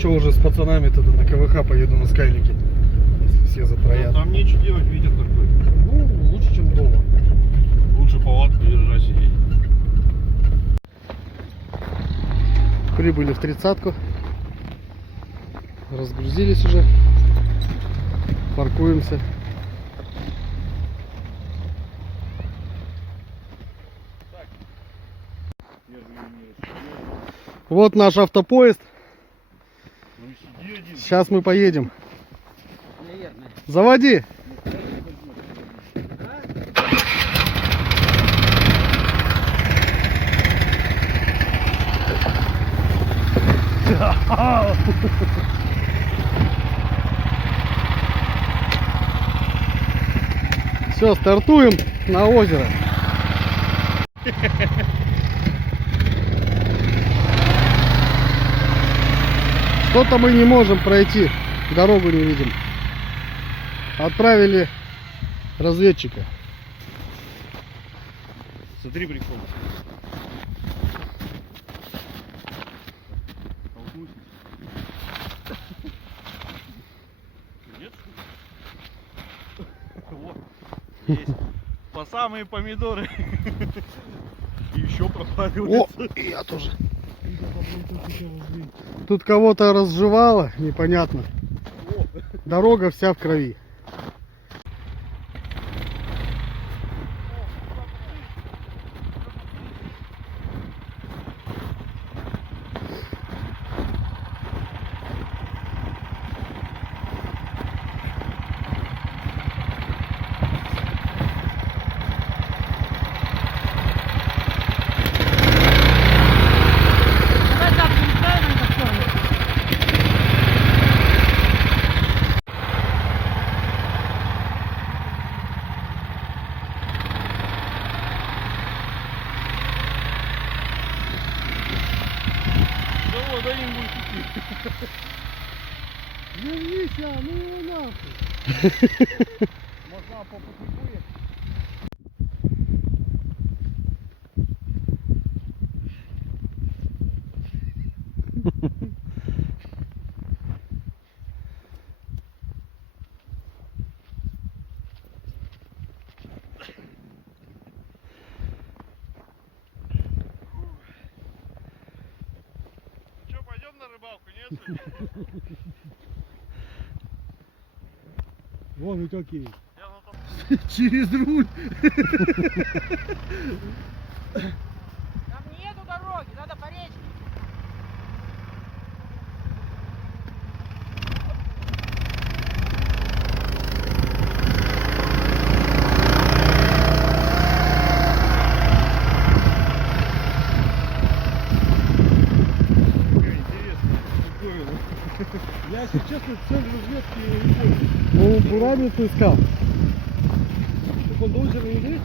что, уже с пацанами тогда на КВХ поеду на Скайлике, если все затроят. Там нечего делать, ветер такой. Ну, лучше, чем дома. Лучше палатку держать, сидеть. Прибыли в 30-ку. Разгрузились уже. Паркуемся. Вот наш автопоезд. Ну сиди один. Сейчас мы поедем. Наверное. Заводи. Все, стартуем на озеро. Что-то мы не можем пройти, дорогу не видим. Отправили разведчика. Смотри, прикол. Толкнусь. Нет? Вот. Есть. По самые помидоры. И еще пропадают. О, и я тоже. Тут кого-то разжевало, непонятно. Дорога вся в крови. Давай так, неправильно закроем. Да вот, они будут идти. Вернись, ну нахуй. Можно по потиху ехать. Че, пойдем на рыбалку, нет? Вон утёки. Я на том... Через руль. Там нету дороги, надо по речке. Интересно, прикольно. Я, если честно, цель разведки не понял. Ну, буравицу искал. Так он до озера не лезет?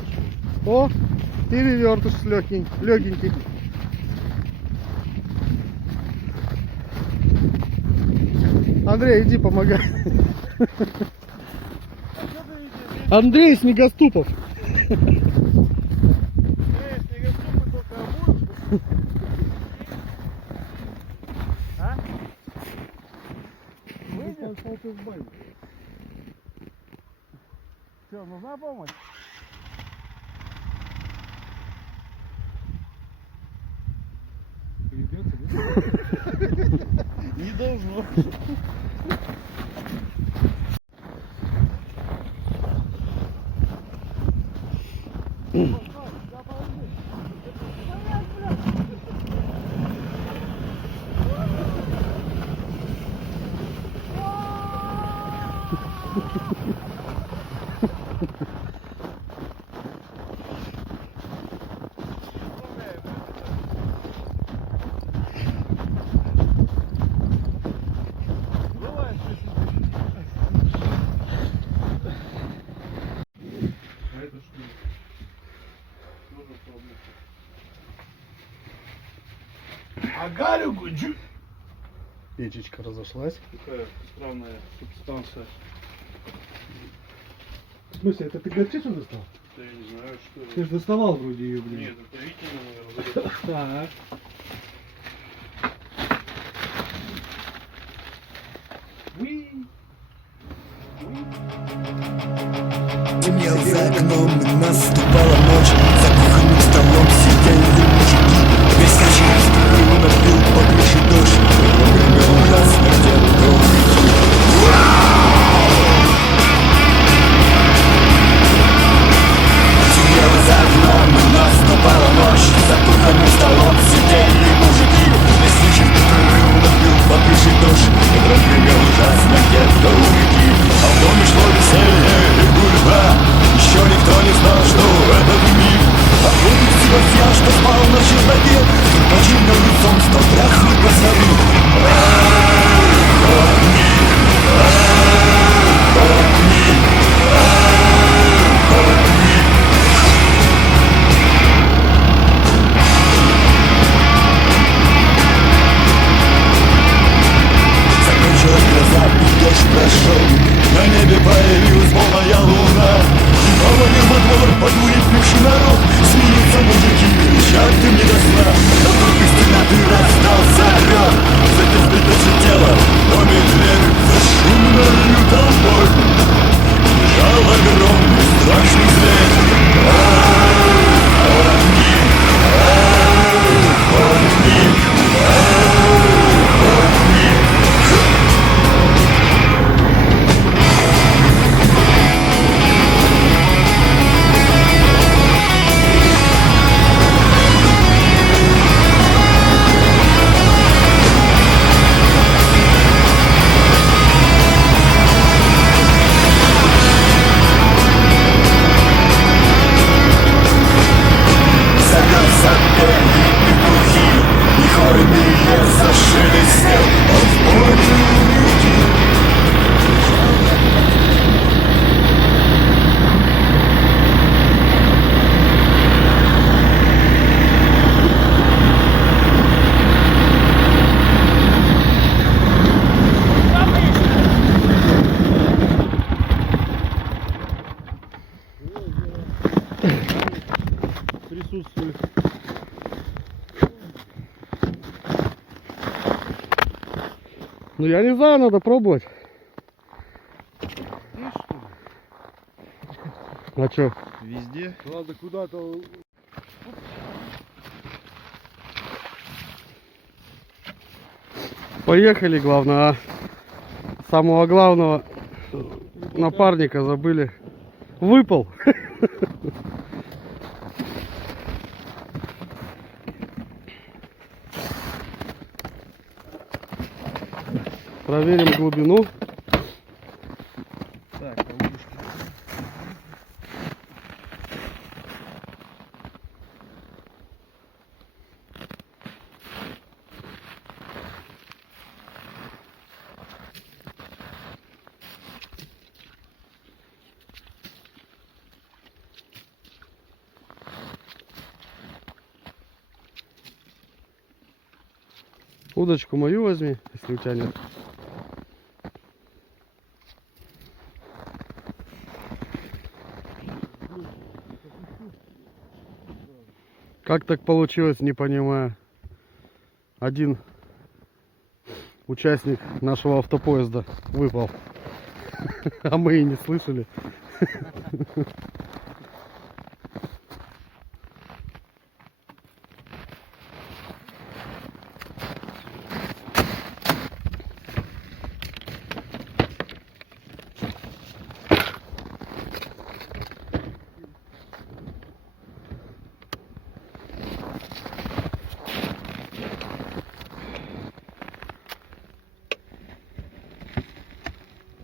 О, перевертыш легенький. Андрей, иди помогай. Андрей Снегоступов. Снегоступы только обоих. А? Выйдем? Что, нужна помощь? Придется, да? Не должно. А Галюгу печечка разошлась. Такая странная субстанция. В смысле, это ты горчицу достал? Да я не знаю, что это. Ты же доставал вроде ее, блин. Нет, это Витя, наверное. Так. окном наступала ночь. За кухонным столом сидели мужики. Весь ночной струю набил по крыше дождь. Время ужасно где-то уйти. Темнело за окном, и наступала ночь. За кухонным столом сидели мужики. Весь ночной струю набил по крыше дождь. Время ужасно где-то уйти. А в доме шло веселье и гульба. Еще никто не знал, что этот мир. А вокруг себя я, что спал на чердаке, вдруг починил лицом стал тряхнуть по саду. Закончилась гроза и дождь прошел. На небе появилась полная луна. И повалил во двор подвыпивший народ. Смеются мужики, кричат ты мне до сна. А вдруг из темноты раздался орёт. Где-то сбито тело, в доме дверь за шумною толпой. Лежал огромный страшный зверь. Охотник, охотник, охотник. Запели петухи, и хорные зашелестел, он в поле уйти. Присутствует. Ну я не знаю, надо пробовать. А чё? Везде. Надо куда-то. Поехали, главное, а самого главного напарника забыли. Выпал. Проверим глубину. Так, ловушки. Удочку мою возьми, если у тебя нет. Как так получилось, не понимаю. Один участник нашего автопоезда выпал. А мы и не слышали.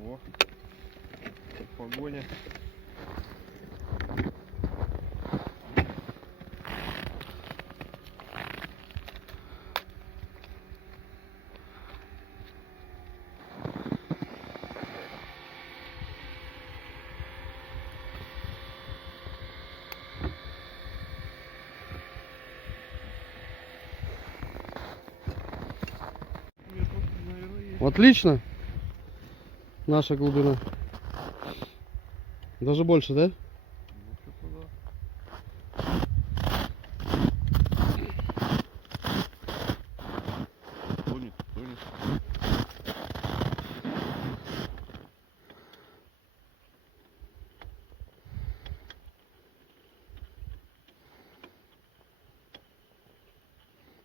О, погоня. Отлично. Наша глубина. Даже больше, да? Тонет, тонет.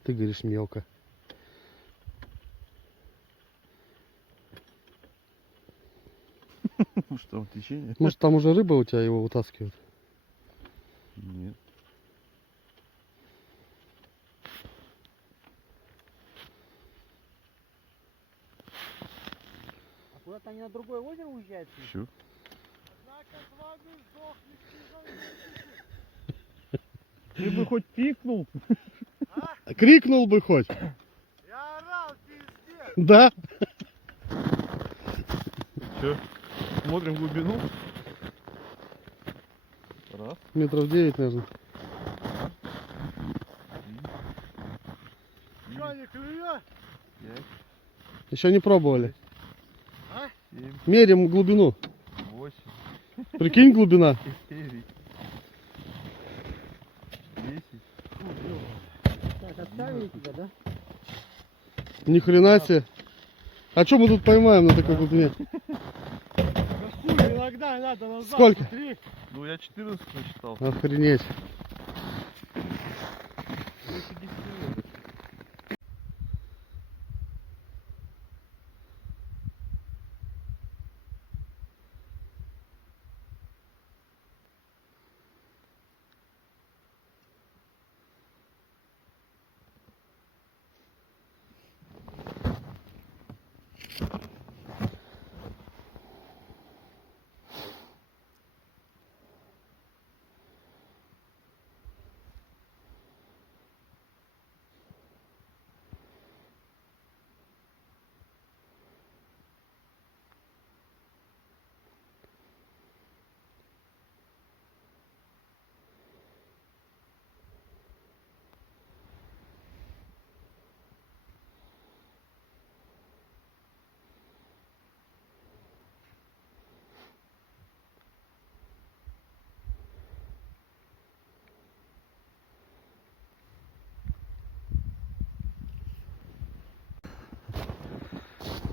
Ты говоришь мелко. Что там течение? Может там уже рыба у тебя его вытаскивает? Нет. А куда-то они на другое озеро уезжают? Все. Ты бы хоть пикнул. Крикнул бы хоть. Я орал, пиздец. Да? Все. Смотрим глубину. Раз. Метров 9, наверное. Что, не клюет? Пять. Еще не пробовали. 7. Мерим глубину. 8. Прикинь, глубина. 9. 10. Так, оставили тебя, да? Ни хрена себе. А что мы тут поймаем на такой глубине? Да хуй, иногда надо назад. Сколько? Смотри. Ну я 14 насчитал. Охренеть. Больше 10 минут.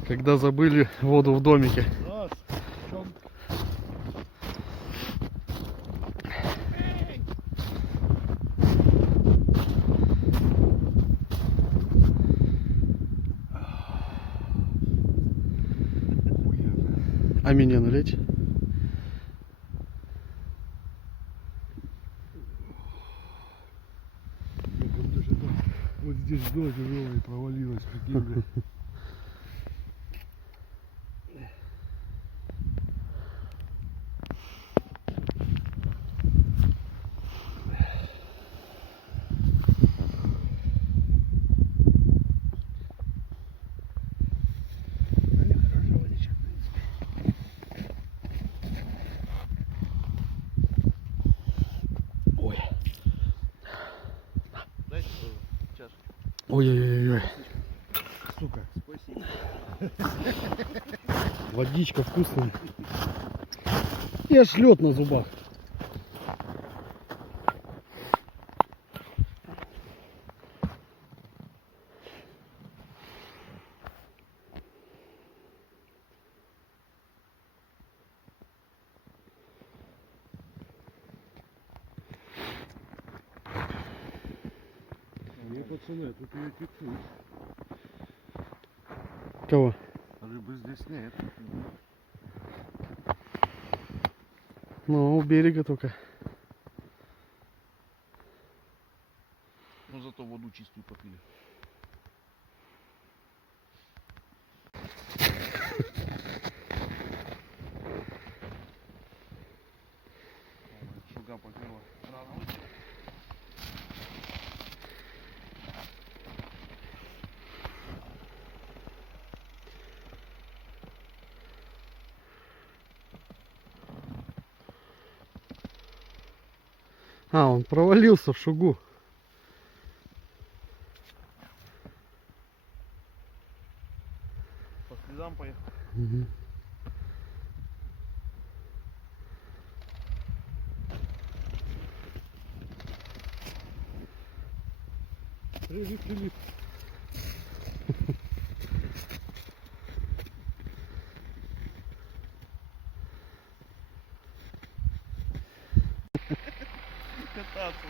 Когда забыли воду в домике. Раз. Чем? А меня налить? Вот здесь дно тяжелое провалилось, прикинь, блядь. Ой. Дайте чашку. Ой-ой-ой. Сука. Спасибо. Водичка вкусная. И аж лед на зубах. Не, пацаны, тут ее текут. Кого? Рыбы здесь нет. Ну, у берега только. Но зато воду чистую попили. Шуга поперла. Рано. А, он провалился в шугу. По следам поехал. Угу. Привет, Филипп. Кататься.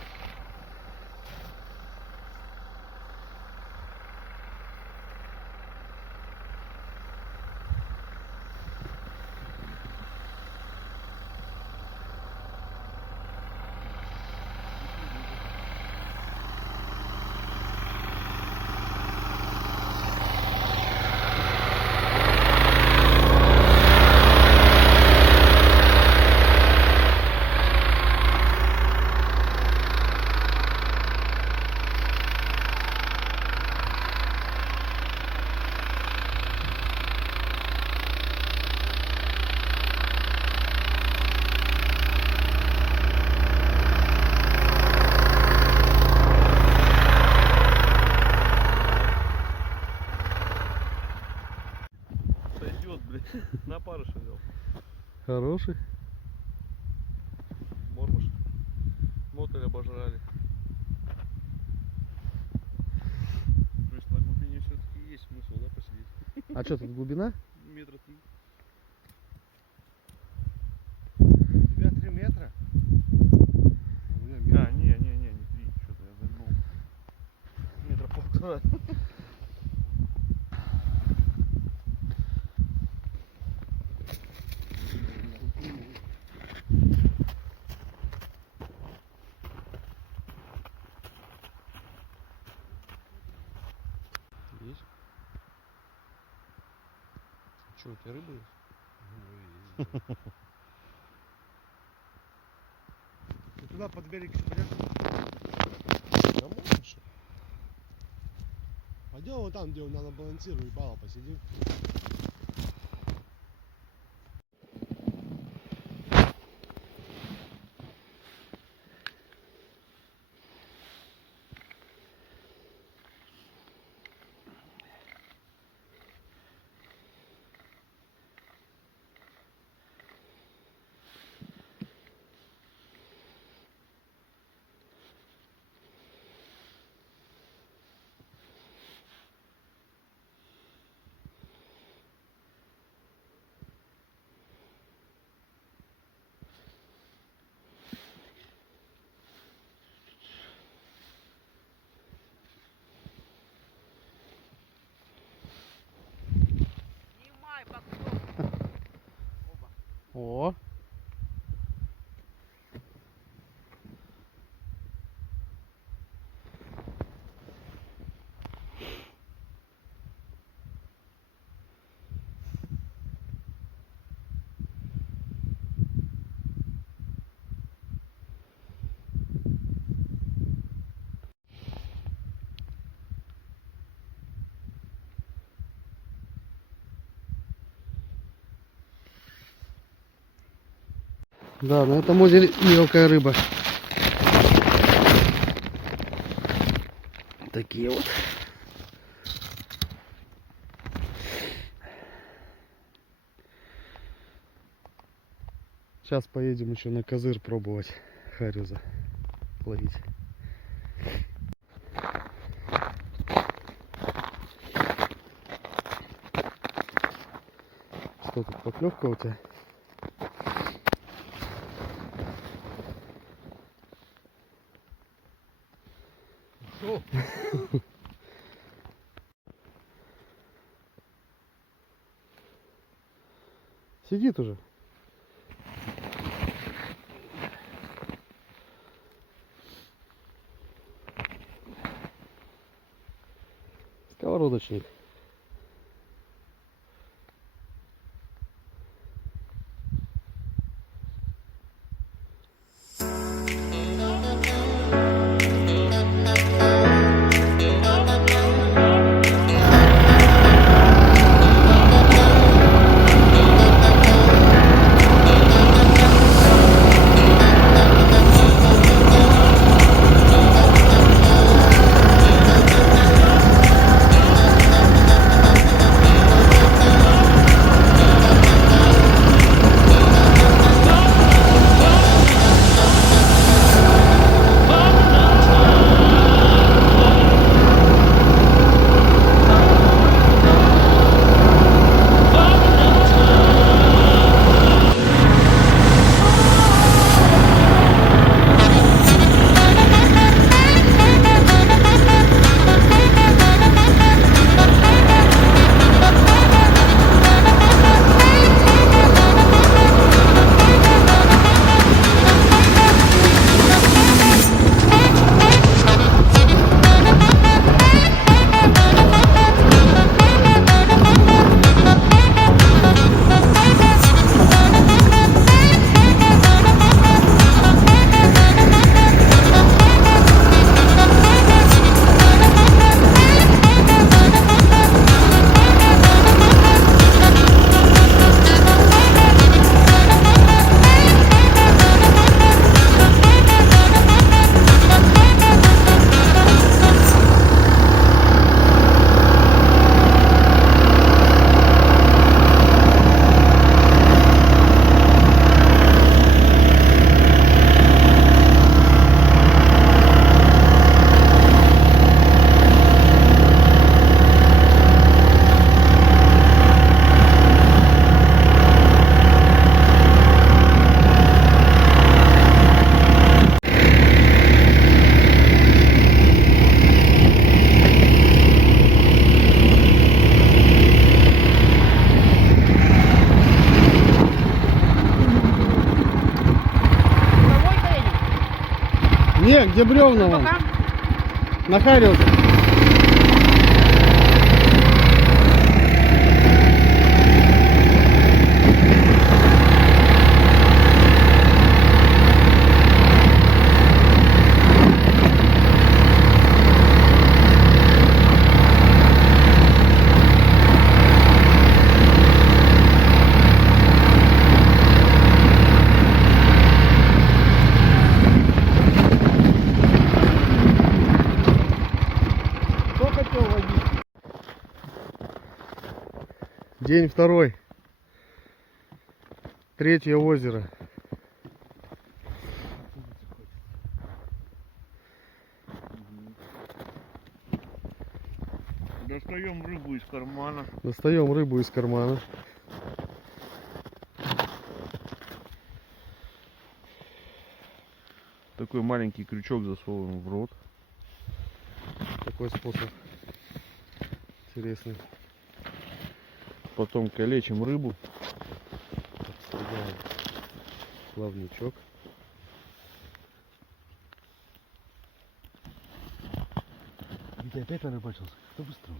Хороший. Мормыш. Мотель обожрали. То есть на глубине все-таки есть смысл, да, посидеть? А что тут глубина? Метра 3. У тебя 3 метра? У меня метр. А, не 3. Что-то я загнул. Метра 1,5. Есть? Что, у тебя рыба есть? Ты туда под берег пойдешь? Да можешь. Пойдем вот там, где он надо балансировать, пала посидим. Снимай подсос. О, да, на этом озере мелкая рыба. Такие вот. Сейчас поедем еще на козырь пробовать харюза ловить. Что тут, поклевка у тебя? Сидит уже. Сковородочник. Где бревна вон? Там Нахарился. Кто хотел водить? День второй. Третье озеро. Достаем рыбу из кармана. Достаем рыбу из кармана. Такой маленький крючок засовываем в рот. Такой способ интересный. Потом калечим рыбу. Подстригаем плавничок. Витя опять нарыбачился. Кто быстро?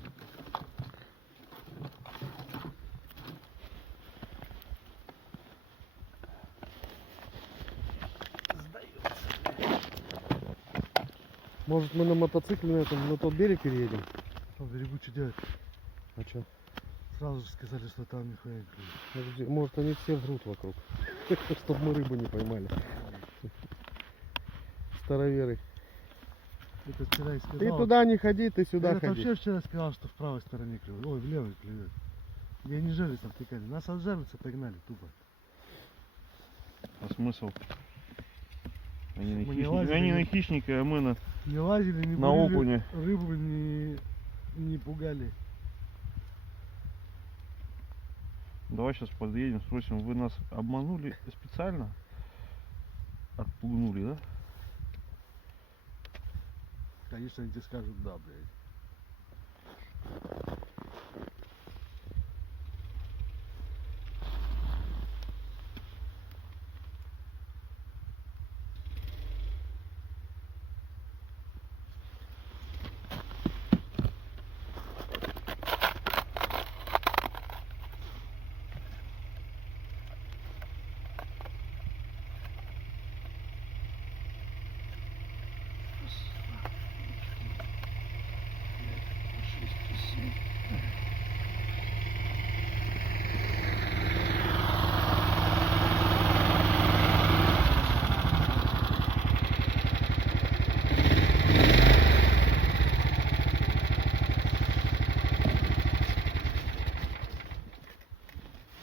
Может, мы на мотоцикле на тот берег переедем? Что, в берегу что делать? А что? Сразу же сказали, что там нихуя не клюет. Может, они все врут вокруг. Чтобы мы рыбу не поймали. Староверы. Это вчера и сказал. Ты туда не ходи, ты сюда Я ходи. вообще вчера сказал, что в правой стороне клюет. Ой, в левой клюет. Я не жались там втекали. Нас отжариться погнали тупо. А смысл? Они на Мы не хищника, лазили, они не- на хищника, а мы на... Не лазили, не На бурили, окуня. рыбу не пугали. Давай сейчас подъедем, спросим, вы нас обманули специально? Отпугнули, да? Конечно, они тебе скажут да, блядь.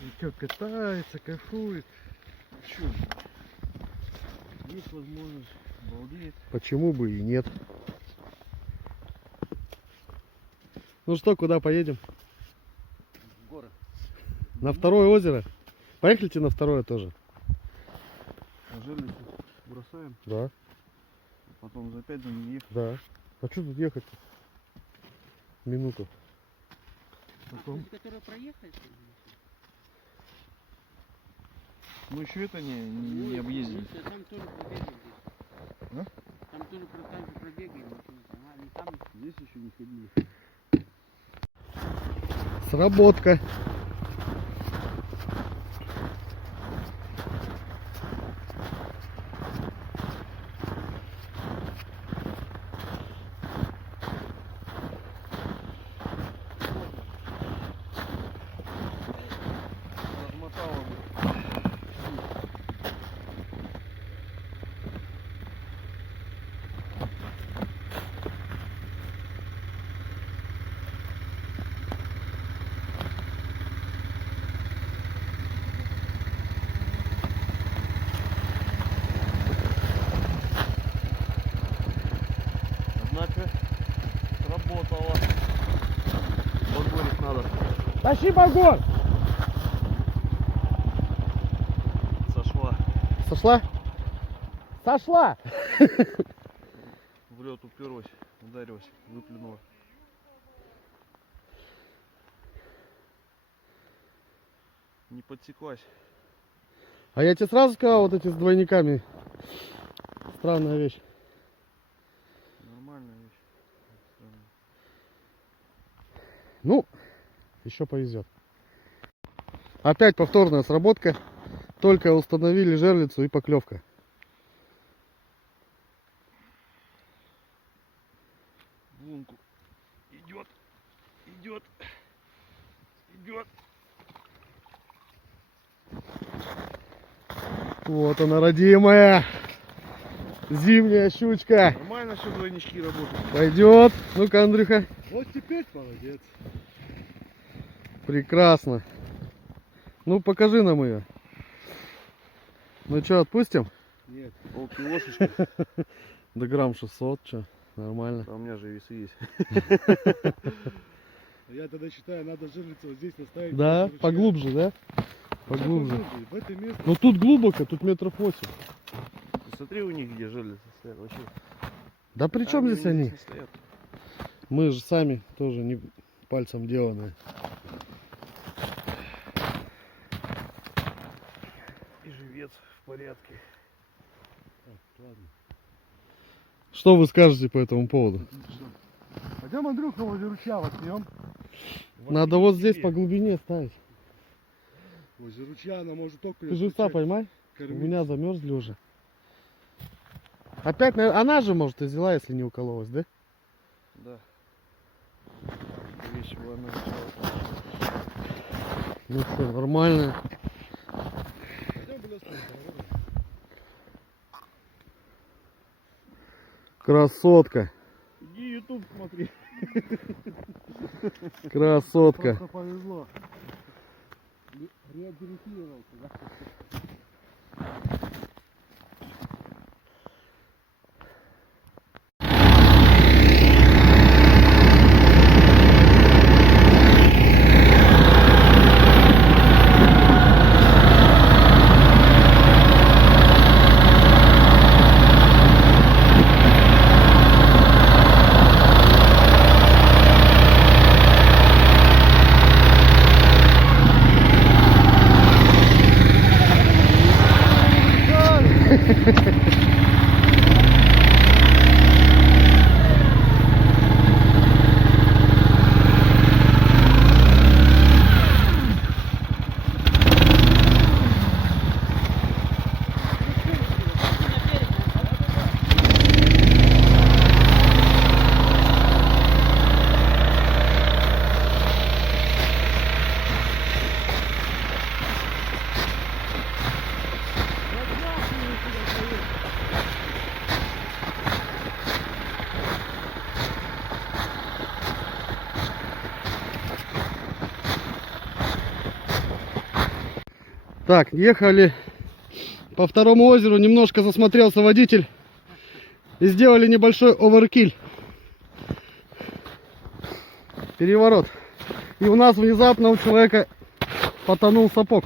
И чё, катается, кайфует. Чё? Есть возможность, балдеть. Почему бы и нет? Ну что, куда поедем? В горы. На второе озеро? Поехали на второе тоже. А жерлицу бросаем, Да, потом за 5 дней ехать. да. А что тут ехать? Минуту. Потом которые проехали. Мы еще это не объездили. Там тоже пробегаем здесь. А? Там тоже пробегаем. Они там. Здесь еще не ходили. Сработка. Размотало. Однако сработало. Подгорить надо. Тащи багор! Сошла. Сошла? Сошла! В лед уперлась, ударилась, выплюнула. Не подсеклась. А я тебе сразу сказал, вот эти с двойниками. Странная вещь. Ну, еще повезет. Опять повторная сработка. Только установили жерлицу и поклевка. Лунку. Идет. Идет. Идет. Вот она, родимая. Зимняя щучка. Нормально все двойнички работают. Пойдет. Ну-ка, Андрюха. Вот теперь молодец. Прекрасно. Ну, покажи нам ее. Ну что, отпустим? Нет. Полкилошечка. Да грамм 600, что? Нормально. А у меня же весы есть. Я тогда считаю, надо жерлицу вот здесь наставить. Да, короче, поглубже, да? да, Поглубже. В это место. Ну тут глубоко, тут 8 метров. Ты смотри у них, где жерлицы стоят. Вообще. Да при чем здесь они? не стоят. Мы же сами тоже не пальцем деланные. И живец в порядке. Так, ладно. Что вы скажете по этому поводу? Пойдем, Андрюха, возле ручья возьмем. Надо вот здесь по глубине ставить. Возле ручья она может только... Ты живца поймай. У кормить. меня замерзли уже. Опять, она же, может, и взяла, если не укололась, да? Да. Весело она. Ну что, нормально. Пойдем, блядь, Красотка. Иди YouTube смотри. Красотка. Просто повезло. Реабилитировался, да? Так, ехали по второму озеру, немножко засмотрелся водитель и сделали небольшой оверкиль. Переворот. И у нас внезапно у человека потонул сапог.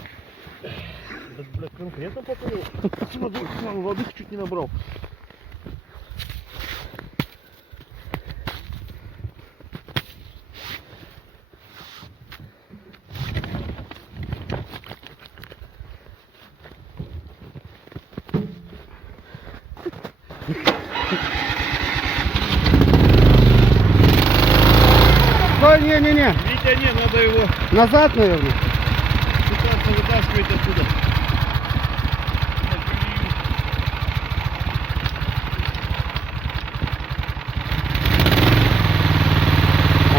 Да, бля, конкретно потонул. Воды чуть не набрал. Ой, не-не-не, Витя, не, надо его назад, наверное. пытаться вытаскивать оттуда.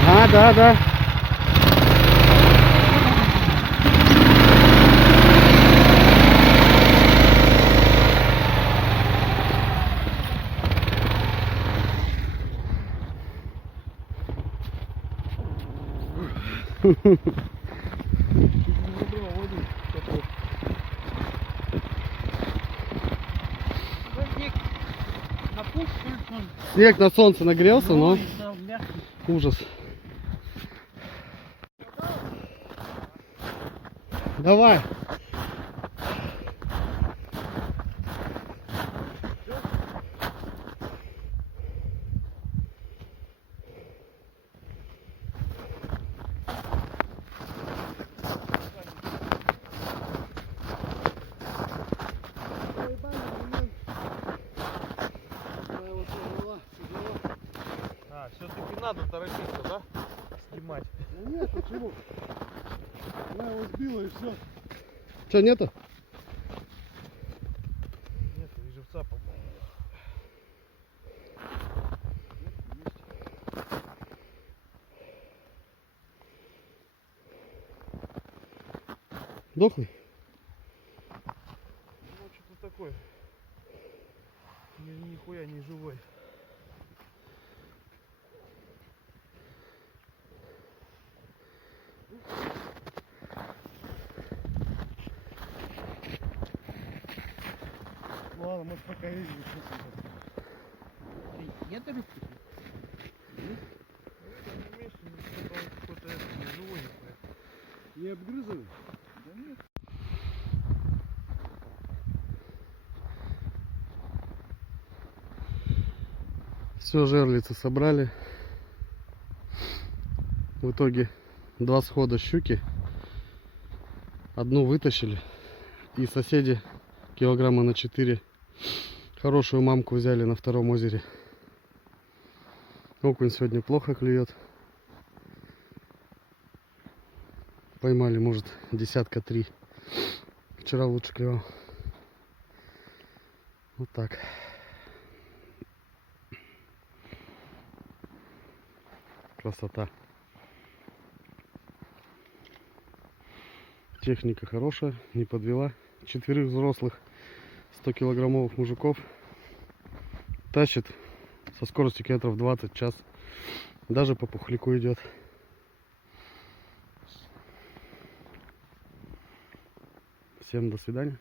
Ага, да. Снег напух, только он Снег на солнце нагрелся, но и стал мягкий. ужас. Давай. А, все-таки надо торопиться, да? снимать. Ну нет, почему? Она его сбила и все. Че, нету? Нет, и живца, по-моему. Дохлый? Ну, что-то такое. Нихуя не живой. Ну ладно, может пока ездить. Нет рыбки? Какой-то не живой, нихуя. Не обгрызывай? Да нет. Все, жерлицы собрали. В итоге 2 схода щуки. Одну вытащили. И соседи килограмма на 4 хорошую мамку взяли на втором озере. Окунь сегодня плохо клюет. Поймали, может, 3. Вчера лучше клевал. Вот так. Красота. Техника хорошая, не подвела. 4 взрослых 100-килограммовых мужиков тащит со скоростью километров 20 в час. Даже по пухляку идет. Всем до свидания.